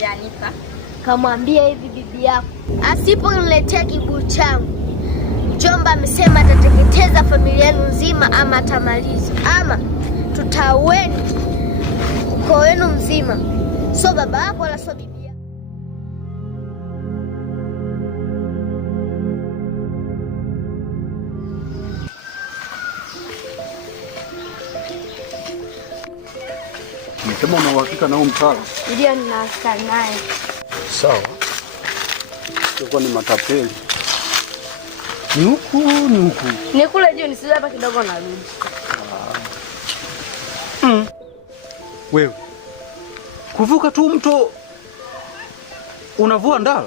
hajanipa. Kamwambia hivi bibi yako asiponiletea kibuyu changu, mjomba amesema atateketeza familia yenu nzima, ama atamaliza, ama tutaueni ukoo wenu mzima. So baba yako wala so bibi yako. Kama una uhakika na huo mtaro? Ndio, nina uhakika naye. Sawa. Kwa ni matapeli. Ni huku, ni huku. Ni kule juu, nisije hapa kidogo na rudi. Wewe. Kuvuka tu mto unavua ndala?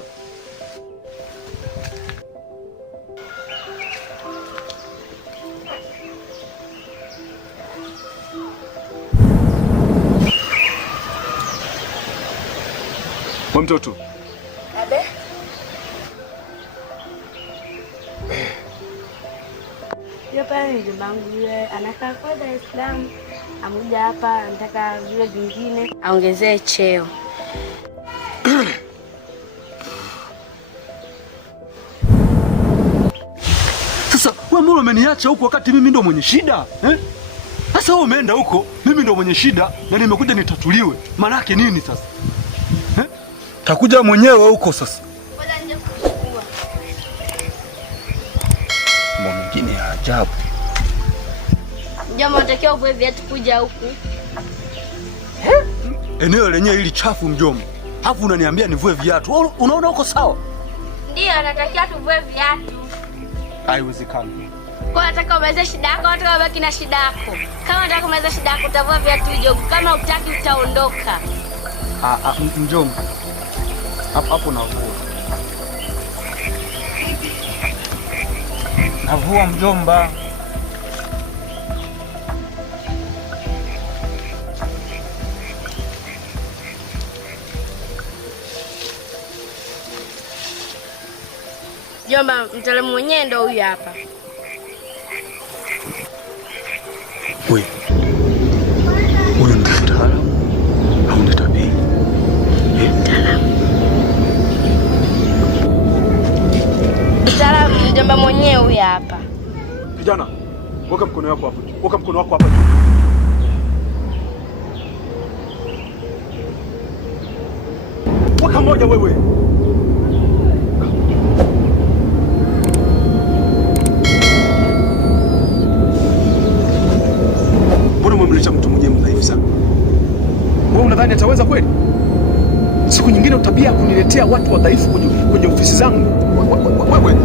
Kwa mtoto. Abe. Yopa ni mbangu yule anakaa kwa Dar es Salaam. Amuja hapa anataka vile vingine aongezee cheo. Sasa wewe mbona umeniacha huko wakati mimi ndo mwenye shida? Sasa wewe umeenda huko, mimi ndo mwenye shida na nimekuja nitatuliwe. Maana yake nini sasa? Takuja mwenyewe huko sasa. Ngoja nje kuchukua. Mambo mengine ya ajabu. Jamaa unatakiwa uvue viatu kuja huku. Eneo lenyewe hili chafu mjomba. Alafu unaniambia nivue viatu. Unaona uko sawa? Ndio, anatakiwa tuvue viatu. Haiwezekani. Kwa nataka umalize shida yako, nataka ubaki na shida yako. Kama unataka kumaliza shida yako utavua viatu jogo. Kama utaki utaondoka. Mjomba. Hapo navua. Navua mjomba. Jomba, mtaalamu mwenyewe ndo huyu hapa. Wewe. Huyu ndo mtaalamu au ndo tabii? Mtaalamu mjomba mwenyewe huyu hapa. Kijana, weka mkono wako hapo. Weka mkono wako hapa. Weka moja wewe. Mbona umemleta mtu mwenye mdhaifu sana? Wewe unadhani ataweza kweli? Siku nyingine utabia kuniletea watu wadhaifu kwenye ofisi zangu. Wewe.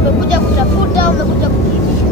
Umekuja kutafuta, umekuja kukimbia.